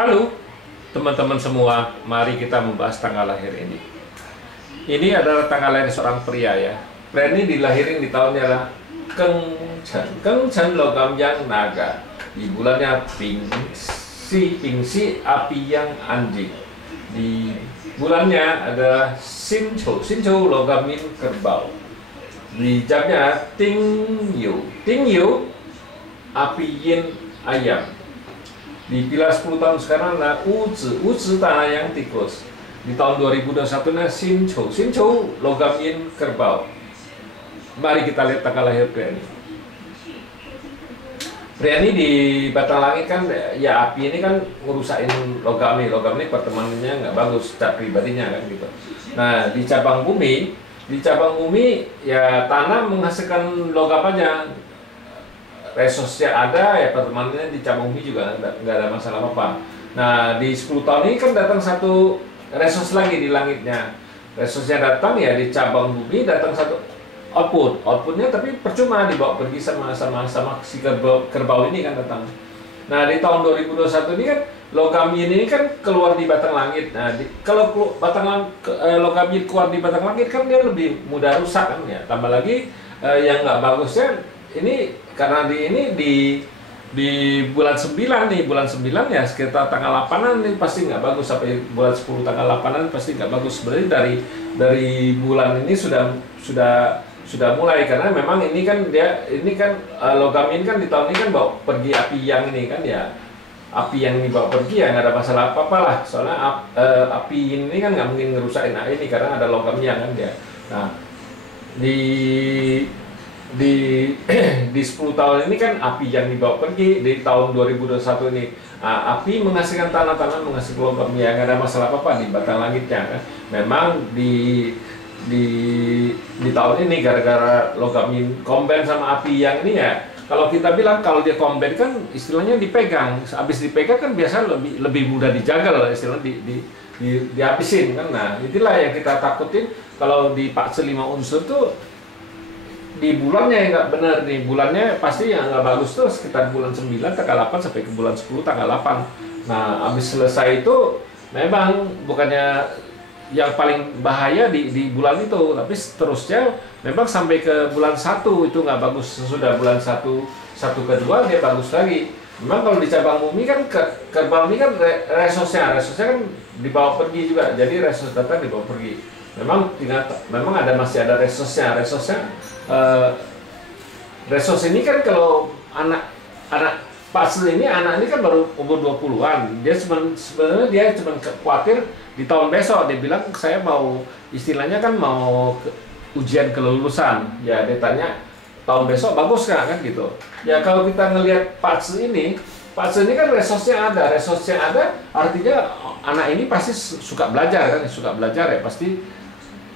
Halo teman-teman semua, mari kita membahas tanggal lahir ini. Ini adalah tanggal lahir seorang pria ya. Pria ini dilahirin di tahunnya lah Kengchen logam yang naga. Di bulannya Pingsi api yang anjing. Di bulannya ada Sinchou logamin kerbau. Di jamnya Tingyu api yin ayam. Di pilar 10 tahun sekarang adalah Uzi tanah yang tikus. Di tahun 2021 nya Sinchou logam yin kerbau. Mari kita lihat tanggal lahir pria ini. Pria ini di batang langit kan, ya api ini kan ngerusain logam ini pertemanannya nggak bagus, cat pribadinya kan gitu. Nah di cabang bumi ya tanah menghasilkan logam aja. Resosnya ada, ya pertemanannya di cabang bumi juga nggak ada masalah apa. Nah di 10 tahun ini kan datang satu resos lagi di langitnya. Resosnya datang ya di cabang bumi, datang satu outputnya tapi percuma dibawa pergi sama si kerbau ini kan datang. Nah di tahun 2021 ini kan logam yin ini kan keluar di batang langit. Nah kalau logam yin keluar di batang langit kan dia lebih mudah rusak kan ya. Tambah lagi yang nggak bagusnya ini karena di bulan 9 nih, bulan 9 ya sekitar tanggal 8-an nih pasti nggak bagus, sampai bulan 10 tanggal 8-an pasti nggak bagus. Sebenarnya dari bulan ini sudah mulai, karena memang ini kan logam ini kan di tahun ini kan bawa pergi api yang ini kan ya, api yang dibawa pergi ya nggak ada masalah apa-apa lah, soalnya api ini kan nggak mungkin ngerusakin ini karena ada logamnya kan dia. Nah di 10 tahun ini kan api yang dibawa pergi. Di tahun 2021 ini api menghasilkan tanah-tanah, menghasilkan logam ya nggak ada masalah apa-apa di batang langitnya kan. Memang di tahun ini gara-gara logam combine sama api yang ini ya, kalau kita bilang kalau dia combine kan istilahnya dipegang, habis dipegang kan biasa lebih mudah dijagal, istilahnya dihabisin kan. Nah itulah yang kita takutin kalau dipaksa 5 unsur tuh di bulannya yang nggak benar. Nih bulannya pasti yang nggak bagus tuh sekitar bulan 9 tanggal 8 sampai ke bulan 10 tanggal 8. Nah habis selesai itu memang bukannya yang paling bahaya di bulan itu, tapi seterusnya memang sampai ke bulan 1 itu nggak bagus. Sesudah bulan 1 kedua dia bagus lagi. Memang kalau di cabang bumi kan kerbau ini kan resosnya kan dibawa pergi juga, jadi resos datang dibawa pergi. Memang masih ada resosnya. Resos ini kan kalau anak Pasel ini, anak ini kan baru umur 20-an. Dia sebenarnya dia cuma khawatir di tahun besok. Dia bilang saya mau, istilahnya kan mau ujian kelulusan. Ya dia tanya tahun besok bagus nggak kan gitu. Ya kalau kita ngelihat Pasel ini kan resosnya ada artinya anak ini pasti suka belajar ya pasti.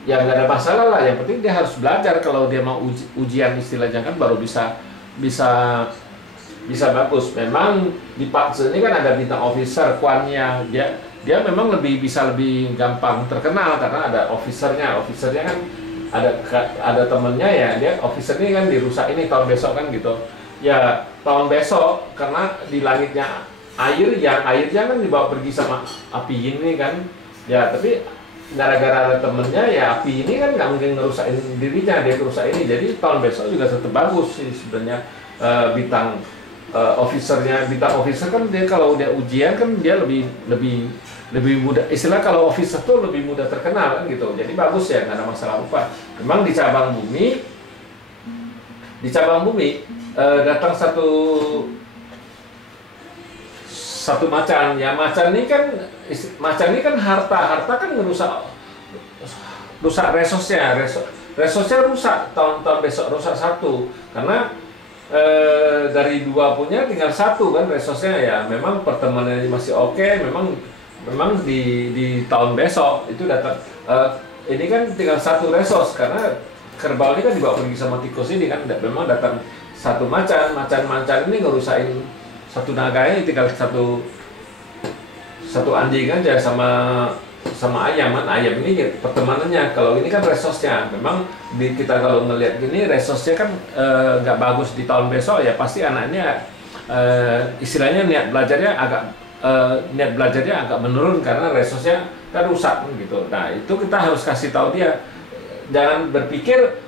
Ya nggak ada masalah lah, yang penting dia harus belajar. Kalau dia mau ujian istilahnya kan baru bisa bagus. Memang di Pakse ini kan ada bintang officer kuannya, dia memang bisa lebih gampang terkenal karena ada officernya kan ada temennya ya, dia officer ini kan dirusak ini tahun besok kan gitu ya. Tahun besok karena di langitnya airnya kan dibawa pergi sama api ini kan ya, tapi gara-gara ada temennya ya api ini kan nggak mungkin ngerusakin dirinya, dia ngerusak ini. Jadi tahun besok juga tetap bagus sih sebenarnya. Bintang officer kan dia kalau udah ujian kan dia lebih mudah, istilah kalau officer tuh lebih mudah terkenal kan gitu. Jadi bagus ya, nggak ada masalah apa. Memang di cabang bumi datang satu macan ya. Macan ini kan harta kan rusak resosnya rusak tahun besok, rusak 1 karena dari 2 punya tinggal 1 kan resosnya ya. Memang pertemanannya masih oke. Memang di tahun besok itu datang ini kan tinggal 1 resos karena kerbau ini kan dibawa pergi sama tikus ini kan. Memang datang 1 macan ini ngerusain 1 naga ini, tinggal satu anjing aja sama ayam ini pertemanannya. Kalau ini kan resosnya memang kita kalau ngelihat gini resosnya kan nggak bagus di tahun besok ya, pasti anaknya istilahnya niat belajarnya agak niat belajarnya agak menurun karena resosnya kan rusak gitu. Nah itu kita harus kasih tahu dia, jangan berpikir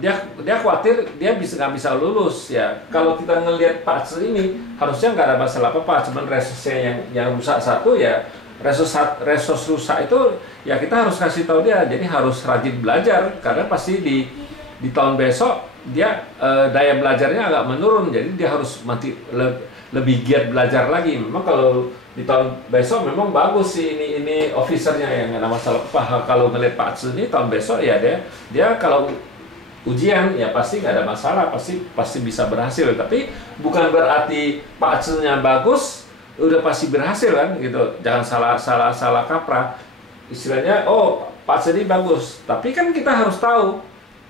dia khawatir dia nggak bisa lulus ya. Kalau kita ngelihat Pak Ce ini harusnya nggak ada masalah apa-apa, cuman resosnya yang rusak satu ya. Resos rusak itu ya kita harus kasih tahu dia, jadi harus rajin belajar karena pasti di tahun besok dia daya belajarnya agak menurun, jadi dia harus lebih giat belajar lagi. Memang kalau di tahun besok memang bagus sih ini officernya yang nggak ada masalah apa. Kalau ngeliat Pak Ce ini tahun besok ya dia kalau ujian ya pasti nggak ada masalah, pasti bisa berhasil. Tapi bukan berarti Pak Ce-nya bagus udah pasti berhasil kan gitu. Jangan salah kaprah. Istilahnya oh Pak Ce ini bagus, tapi kan kita harus tahu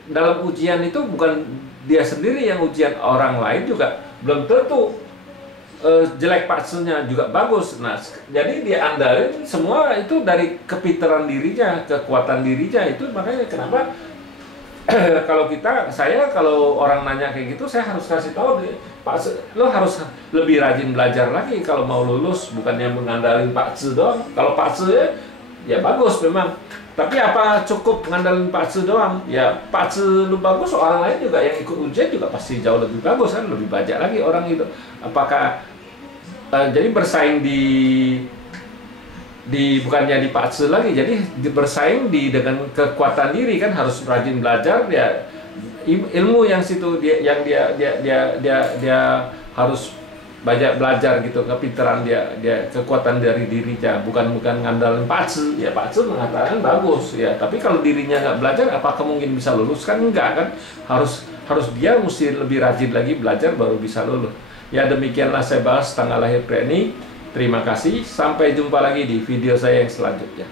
dalam ujian itu bukan dia sendiri yang ujian, orang lain juga belum tentu jelek, Pak Ce-nya juga bagus. Nah jadi dia andalin semua itu dari kepintaran dirinya, kekuatan dirinya itu. Makanya kenapa kalau orang nanya kayak gitu, saya harus kasih tahu Pak Ce, lo harus lebih rajin belajar lagi kalau mau lulus, bukannya mengandalin Pak Ce doang. Kalau Pak Ce ya bagus memang, tapi apa cukup mengandalin Pak Ce doang? Ya Pak Ce lu bagus, orang lain juga yang ikut ujian juga pasti jauh lebih bagus kan, lebih banyak lagi orang itu. Apakah jadi bersaing bukannya di Pak Ce lagi, jadi bersaing dengan kekuatan diri kan, harus rajin belajar ya. Ilmu yang situ dia harus banyak belajar gitu, kepintaran dia kekuatan dari dirinya, bukan ngandalin Pak Ce. Ya Pak Ce mengatakan bagus ya, tapi kalau dirinya nggak belajar apakah mungkin bisa lulus? Kan enggak kan, harus dia mesti lebih rajin lagi belajar baru bisa lulus. Ya demikianlah saya bahas tanggal lahir Priani. Terima kasih, sampai jumpa lagi di video saya yang selanjutnya.